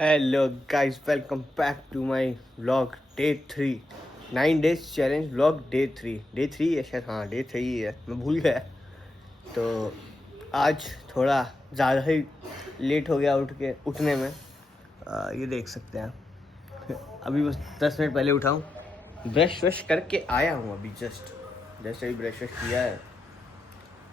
Hello guys, welcome back to my vlog day 3 9 days challenge vlog day 3 है शायद। हाँ, day 3 ही है, मैं भूल गया। तो आज थोड़ा ज़्यादा ही लेट हो गया उठने में। ये देख सकते हैं। अभी बस 10 मिनट पहले उठा हूँ, ब्रश वश करके आया हूँ अभी जैसे ही ब्रश वश किया है।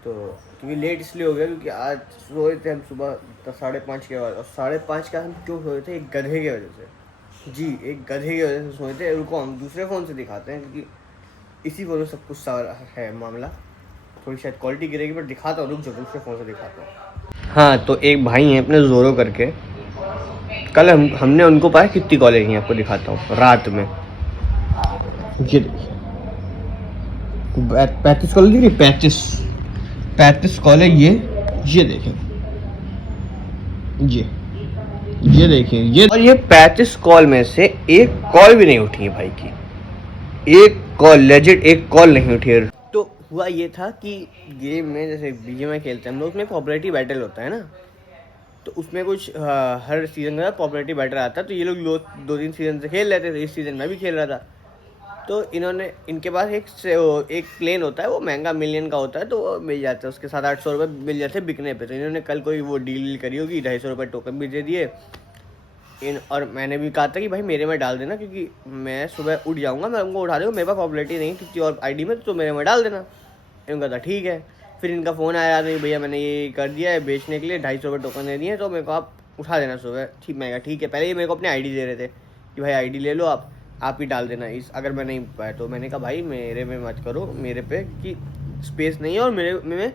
तो क्योंकि लेट इसलिए हो गया क्योंकि आज सोए थे हम सुबह 5:30 के बाद। और 5:30 का हम क्यों सोए थे? एक गधे की वजह से। जी, एक गधे की वजह से सोए थे। रुको, हम दूसरे फ़ोन से दिखाते हैं क्योंकि इसी फ़ोन में सब कुछ सारा है मामला। थोड़ी शायद क्वालिटी गिरेगी पर दिखाता हूँ, रुक जाओ, दूसरे फ़ोन से दिखाता हूँ। हाँ, तो एक भाई हैं अपने ज़ोरो करके। कल हमने उनको पाया। कितनी कॉलेज की आपको दिखाता हूँ रात में। ये देखिए, 35 कॉलेज दिख रही, 35 कॉलेज। ये देखें, ये देखिए, ये 35 कॉल में से एक कॉल भी नहीं उठी है भाई की। एक कॉल, लेजिट एक कॉल नहीं उठी है। तो हुआ ये था कि गेम में जैसे बीजीएमआई खेलते हैं हम लोग, उसमें पॉपुलैरिटी बैटल होता है ना। तो उसमें कुछ हर सीजन का पॉपुलैरिटी बैटल आता है। तो ये लोग 2-3 सीजन से खेल रहे थे। इस सीजन मैं भी खेल रहा था। तो इनके पास एक प्लेन होता है, वो महंगा मिलियन का होता है। तो वो मिल जाता है, उसके 700-800 रुपये मिल जाते हैं बिकने पे। तो इन्होंने कल कोई वो डील करी होगी, 250 रुपये टोकन भी दे दिए। और मैंने भी कहा था कि भाई मेरे में डाल देना, क्योंकि मैं सुबह उठ जाऊंगा, मैं उनको उठा दूँगा। मेरे पास पॉपुलैरिटी नहीं किसी और आईडी में, तो मेरे में डाल देना। इनका था ठीक है। फिर इनका फ़ोन आया, नहीं भैया मैंने ये कर दिया है बेचने के लिए, 250 रुपये टोकन दे दिए, तो मेरे को आप उठा देना सुबह। ठीक, मैं कहा ठीक है। पहले ये मेरे को अपनी आईडी दे रहे थे कि भाई आईडी ले लो, आप ही डाल देना इस, अगर मैं नहीं पाया तो। मैंने कहा भाई मेरे में मत करो, मेरे पे कि स्पेस नहीं है, और मेरे में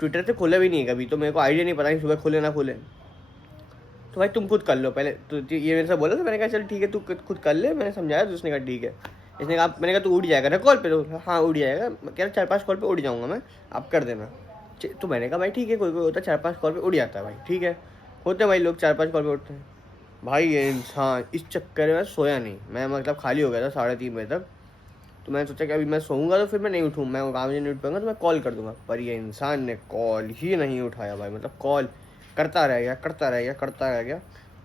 ट्विटर से खोला भी नहीं है कभी, तो मेरे को आईडिया नहीं पता कि सुबह खुले ना खुले। तो भाई तुम खुद कर लो पहले। तो ये मेरे से बोला, तो मैंने कहा चल ठीक है, तू खुद कर ले। मैंने समझाया तो उसने कहा ठीक है। इसने कहा, मैंने कहा तू उड़ जाएगा ना कॉल पे? तो हाँ उड़ जाएगा। कह रहा 4-5 कॉल पे उड़ जाऊँगा मैं, आप कर देना। तो मैंने कहा भाई ठीक है, कोई कोई होता है 4-5 कॉल पे उड़ जाता है भाई, ठीक है। होते हैं भाई लोग 4-5 कॉल पे उठते हैं। भाई ये इंसान इस चक्कर में सोया नहीं। मैं मतलब खाली हो गया था 3:30 बजे तक। तो मैंने सोचा कि अभी मैं सोऊंगा तो फिर मैं नहीं उठूँ, मैं काम नहीं उठ पाऊंगा, तो मैं कॉल कर दूंगा। पर ये इंसान ने कॉल ही नहीं उठाया भाई। मतलब कॉल करता रह गया।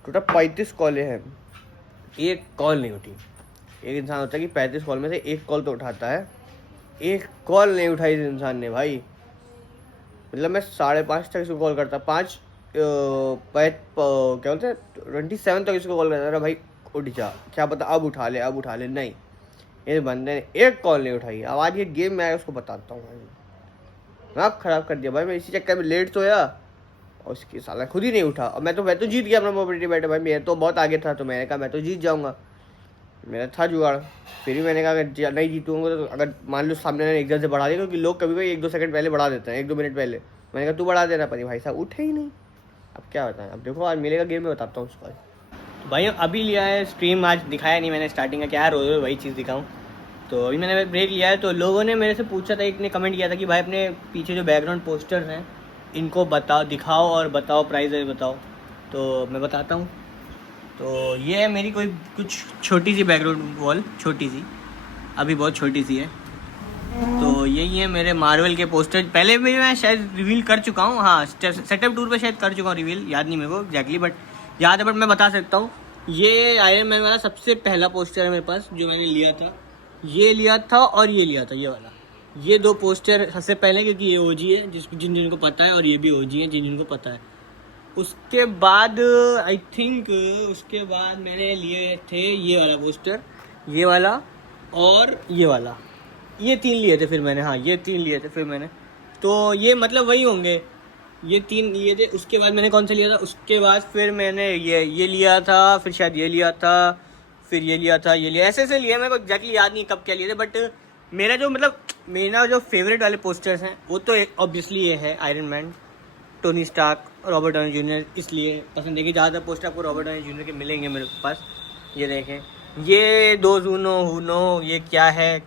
टोटल 35 कॉलें हैं, एक कॉल नहीं उठी। एक इंसान होता है कि 35 कॉल में से एक कॉल तो उठाता है, एक कॉल नहीं उठाई इस इंसान ने भाई। मतलब मैं 5:30 तक इसको कॉल करता, क्या बोलते हैं 27 तक इसको कॉल करता था भाई उठ जा, क्या पता अब उठा ले। नहीं, इस बंदे ने एक कॉल नहीं उठाई। अब आज ये गेम मैं उसको बताता हूँ भाई। दिमाग खराब कर दिया भाई। मैं इसी चक्कर में लेट सोया और उसकी साला खुद ही नहीं उठा। और मैं तो जीत गया अपना पॉपुलैरिटी बैठे भाई। मैं तो बहुत आगे था, तो मैंने कहा मैं तो जीत जाऊँगा, मेरा था जुगाड़। फिर भी मैंने कहा अगर नहीं जीतूंगा तो, अगर मान लो सामने ने एकदम से बढ़ा दिया, क्योंकि लोग कभी कभी 1-2 सेकंड पहले बढ़ा देते हैं, 1-2 मिनट पहले। मैंने कहा तू बढ़ा देना, पर भाई साहब उठे ही नहीं। अब क्या बताएं, अब देखो आज मिलेगा गेम में, बताता हूँ उसको। तो भाई अभी लिया है स्ट्रीम, आज दिखाया नहीं मैंने स्टार्टिंग का, क्या रोज रोज वही चीज़ दिखाऊँ। तो अभी मैंने ब्रेक लिया है। तो लोगों ने मेरे से पूछा था, एक ने कमेंट किया था कि भाई अपने पीछे जो बैकग्राउंड पोस्टर्स हैं इनको बताओ, दिखाओ और बताओ प्राइस बताओ। तो मैं बताता हूँ। तो ये है मेरी कोई कुछ छोटी सी बैकग्राउंड वॉल, छोटी सी, अभी बहुत छोटी सी है। तो यही है मेरे मार्वल के पोस्टर। पहले भी मैं शायद रिवील कर चुका हूँ, हाँ सेटअप टूर पे शायद कर चुका हूँ रिवील, याद नहीं मेरे को एग्जैक्टली, बट याद है। बट मैं बता सकता हूँ, ये आयरन मैन वाला सबसे पहला पोस्टर है मेरे पास जो मैंने लिया था। ये लिया था और ये लिया था, ये वाला। ये 2 पोस्टर सबसे पहले, क्योंकि ये ओजी है जिनको पता है, और ये भी ओजी है जिनको पता है। उसके बाद आई थिंक उसके बाद मैंने लिए थे ये वाला पोस्टर, ये वाला और ये वाला। ये 3 लिए थे फिर मैंने, हाँ ये 3 लिए थे फिर मैंने। तो ये मतलब वही होंगे, ये 3 लिए थे। उसके बाद मैंने कौन सा लिया था? उसके बाद फिर मैंने ये लिया था, फिर शायद ये लिया था, फिर ये लिया था, ये लिया, ऐसे लिया। मेरे को एग्जैक्टली याद नहीं कब क्या लिए थे। बट मेरा जो फेवरेट वाले पोस्टर्स हैं वो तो ऑब्वियसली ये है Iron Man, Tony Stark, Robert Downey Junior. इसलिए पसंद है कि ज़्यादातर पोस्टर आपको रॉबर्ट डाउनी जूनियर के मिलेंगे मेरे पास। ये देखें, ये दो हुनो, ये क्या है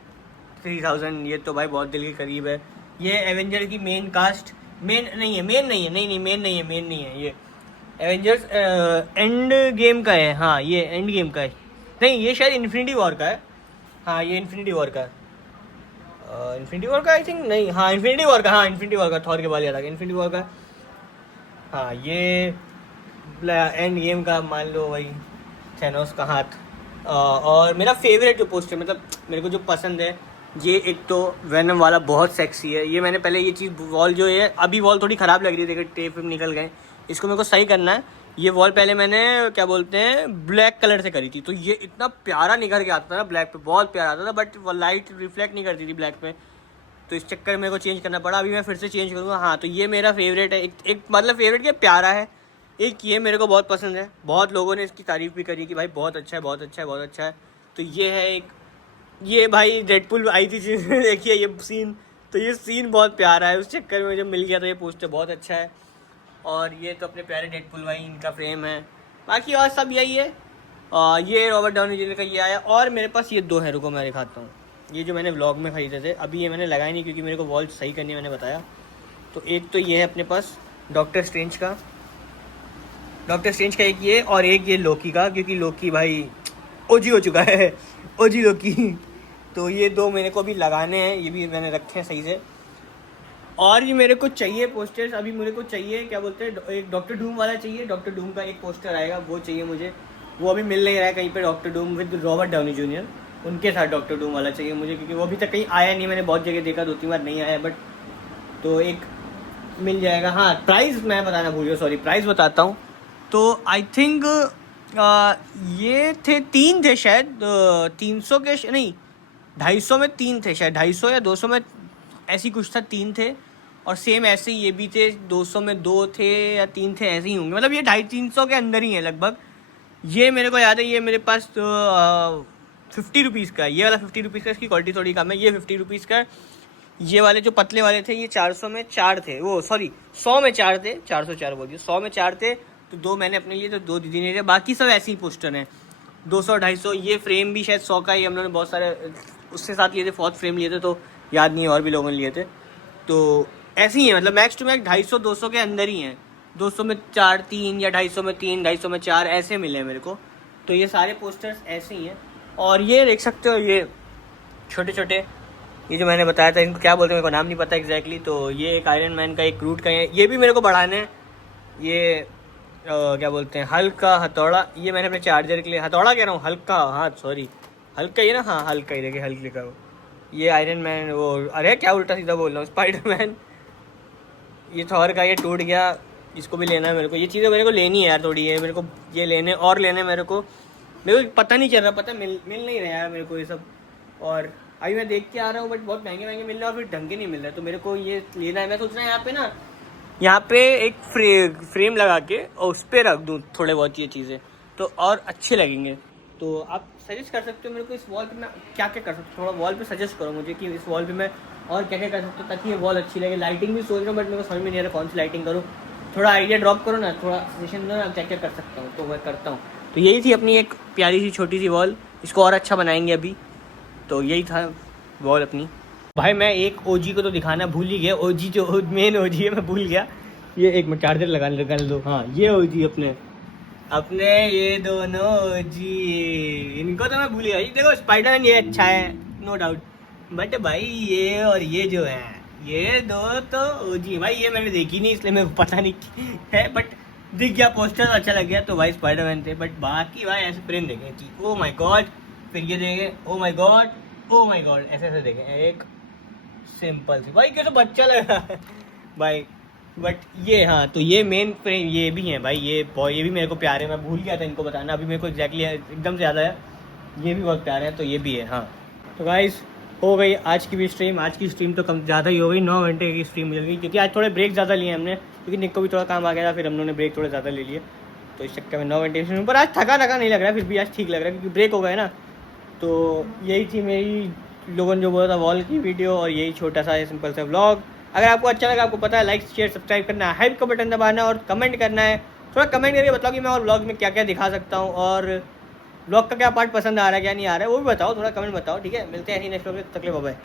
3000, ये तो भाई बहुत दिल के करीब है। ये एवेंजर की मेन कास्ट, मेन नहीं है ये एवेंजर्स एंड गेम का है। हाँ ये एंड गेम का है, नहीं ये शायद इन्फिनिटी वॉर का है। हाँ ये इन्फिनिटी वॉर का आई थिंक, नहीं हाँ इन्फिनिटी वॉर का थॉर के बाल याद आ गया, इन्फिनिटी वॉर का। हाँ ये एंड गेम का मान लो वही थैनोस का हाथ। और मेरा फेवरेट जो पोस्टर मतलब मेरे को जो पसंद है ये एक तो वेनम वाला बहुत सेक्सी है। ये मैंने पहले ये चीज़ वॉल जो है अभी वॉल थोड़ी ख़राब लग रही है, देखिए टेप निकल गए, इसको मेरे को सही करना है। ये वॉल पहले मैंने क्या बोलते हैं ब्लैक कलर से करी थी, तो ये इतना प्यारा निकल के आता था ना ब्लैक पे, बहुत प्यारा आता था, बट वो लाइट रिफ्लेक्ट नहीं करती थी ब्लैक पे, तो इस चक्कर में मेरे को चेंज करना पड़ा। अभी मैं फिर से चेंज करूँगा। हाँ तो ये मेरा फेवरेट है, एक मतलब फेवरेट क्या प्यारा है। एक ये मेरे को बहुत पसंद है, बहुत लोगों ने इसकी तारीफ़ भी करी कि भाई बहुत अच्छा है बहुत अच्छा है बहुत अच्छा है। तो ये है एक, ये भाई डेडपुल आई थी देखिए ये सीन, तो ये सीन बहुत प्यारा है, उस चक्कर में जब मिल गया तो ये पोस्टर बहुत अच्छा है। और ये तो अपने प्यारे डेडपुल भाई इनका फ्रेम है, बाकी और सब यही है। ये रॉबर्ट डाउनी जूनियर का ये आया, और मेरे पास ये दो है, रुको मैं दिखाता हूँ। ये जो मैंने व्लॉग में खरीदे थे, अभी ये मैंने लगाया नहीं क्योंकि मेरे को वॉल सही करनी मैंने बताया। तो एक तो ये है अपने पास डॉक्टर स्ट्रेंज का एक ये, और एक ये लोकी का, क्योंकि लोकी भाई ओजी हो चुका है, ओजी लोकी। तो ये दो मेरे को अभी लगाने हैं, ये भी मैंने रखे हैं सही से। और ये मेरे को चाहिए पोस्टर्स, अभी मेरे को चाहिए क्या बोलते हैं एक डॉक्टर डूम वाला चाहिए, डॉक्टर डूम का एक पोस्टर आएगा वो चाहिए मुझे, वो अभी मिल नहीं रहा है कहीं पे। Doctor Doom with Robert Downey junior, उनके साथ डॉक्टर डूम वाला चाहिए मुझे, क्योंकि वो अभी तक कहीं आया नहीं, मैंने बहुत जगह देखा, 2-3 बार नहीं आया, बट तो एक मिल जाएगा। हाँ प्राइस मैं बताना भूल गया, सॉरी प्राइस बताता हूँ। तो आई थिंक ये थे 3 थे शायद, 300 के नहीं 250 में 3 थे शायद, 250 या 200 में ऐसी कुछ था, 3 थे। और सेम ऐसे ही ये भी थे, 200 में 2 थे या 3 थे, ऐसे ही होंगे, मतलब ये 250-300 के अंदर ही है लगभग। ये मेरे को याद है, ये मेरे पास 50 रुपीज़ का है, ये वाला 50 रुपीज़ का, इसकी क्वालिटी थोड़ी कम है, ये 50 रुपीज़ का। ये वाले जो पतले वाले थे ये 400 में 4 थे, वो सॉरी 100 में 4 थे, 404 बोल दिए, 100 में 4 थे, तो 2 मैंने अपने लिए, तो 2 दीदी ने लिए, बाकी सब ऐसे ही पोस्टर हैं 200-250। ये फ्रेम भी शायद 100 का ही, हम लोगों ने बहुत सारे उससे साथ लिए थे, 4th फ्रेम लिए थे, तो याद नहीं है और भी लोगों ने लिए थे। तो ऐसे ही है, मतलब मैक्स टू मैक्स 250-200 के अंदर ही हैं, 200 में 4 3 या 250 में 3, 250 में 4 ऐसे मिले मेरे को। तो ये सारे पोस्टर्स ऐसे ही हैं। और ये देख सकते हो ये छोटे छोटे, ये जो मैंने बताया था इनको क्या बोलते हैं मेरे को नाम नहीं पता एग्जैक्टली। तो ये एक आयरन मैन का, एक क्रूट का है, ये भी मेरे को बढ़ाने हैं। ये क्या बोलते हैं हल्क का हथौड़ा, ये मैंने अपने चार्जर के लिए, हथौड़ा कह रहा हूँ हल्क का, हाँ सॉरी हल्क का ही ना, हाँ हल्क का ही, देखिए हल्क लिखा हो। ये आयरन मैन, वो अरे क्या उल्टा सीधा बोल रहा हूँ, स्पाइडरमैन। ये थॉर का, ये टूट गया, इसको भी लेना है मेरे को। ये चीज़ें मेरे को लेनी है यार थोड़ी, है मेरे को ये लेने और लेने मेरे को पता नहीं चल रहा, पता मिल नहीं रहा है मेरे को ये सब। और अभी मैं देख के आ रहा हूँ, बट बहुत महंगे महंगे मिल रहे हैं और फिर ढंग के नहीं मिल रहा है, तो मेरे को ये लेना है। मैं सोच रहा हूँ यहाँ पे एक फ्रेम लगा के और उस पर रख दूँ थोड़े बहुत ये चीज़ें, तो और अच्छे लगेंगे। तो आप सजेस्ट कर सकते हो मेरे को इस वॉल पे मैं क्या क्या कर सकता हूँ, थोड़ा वॉल पे सजेस्ट करो मुझे कि इस वॉल पे मैं और क्या क्या कर सकता हूँ ताकि ये वॉल अच्छी लगे। लाइटिंग भी सोच रहा हूँ, बट मेरे को समझ में नहीं आ रहा कौन सी लाइटिंग करूँ, थोड़ा आइडिया ड्रॉप करो ना, थोड़ा सजेशन दो ना क्या क्या कर सकता हूँ, तो मैं करता हूँ। तो यही थी अपनी एक प्यारी सी छोटी सी वॉल, इसको और अच्छा बनाएंगे अभी। तो यही था वॉल अपनी। भाई मैं एक ओजी को तो दिखाना भूल ही गया, ओजी जो मेन ओजी है मैं भूल गया। ये एक मिनट चार्जर लगा दो, हाँ ये ओजी अपने ये दोनों ओजी, इनको तो मैं भूल गया। ये देखो स्पाइडरमैन ये अच्छा है नो डाउट, बट भाई ये और ये जो है ये दो तो ओजी भाई, ये मैंने देखी नहीं इसलिए मेरे को पता नहीं है, बट दिख गया पोस्टर अच्छा लग गया तो भाई स्पाइडरमैन थे। बट बाकी भाई ऐसे प्रेम देखे कि ओ माय गॉड, फिर ये देखे ओ माय गॉड ऐसे ऐसे देखे, एक सिंपल सी भाई क्या तो बच्चा लगा भाई। बट ये हाँ तो ये मेन फ्रेम ये भी हैं भाई, ये भी मेरे को प्यारे, मैं भूल गया था इनको बताना, अभी मेरे को एग्जैक्टली एकदम से याद आया, ये भी बहुत प्यारे हैं, तो ये भी है। हाँ तो गाइस हो गई आज की भी स्ट्रीम, आज की स्ट्रीम तो कम ज़्यादा ही हो गई, 9 घंटे की स्ट्रीम मिल गई, क्योंकि आज थोड़े ब्रेक ज़्यादा लिए हमने, क्योंकि निक को भी थोड़ा काम आ गया था, फिर हम लोगों ने ब्रेक थोड़े ज़्यादा ले लिए, तो इस चक्कर में 9 घंटे की स्ट्रीम। पर आज थका नहीं लग रहा है, फिर भी आज ठीक लग रहा है क्योंकि ब्रेक हो गया ना। तो यही थी मेरी लोगों ने जो बोला था वॉल की वीडियो, और यही छोटा सा सिंपल सा व्लॉग। अगर आपको अच्छा लगा, आपको पता है लाइक शेयर सब्सक्राइब करना है, हाइप का बटन दबाना और कमेंट करना है। थोड़ा कमेंट करके बताओ कि मैं और व्लॉग में क्या क्या दिखा सकता हूँ, और व्लॉग का क्या पार्ट पसंद आ रहा है क्या नहीं आ रहा है वो भी बताओ, थोड़ा कमेंट बताओ, ठीक है। मिलते हैं ऐसी नेक्स्ट व्लॉग में, तक के लिए बाय बाय।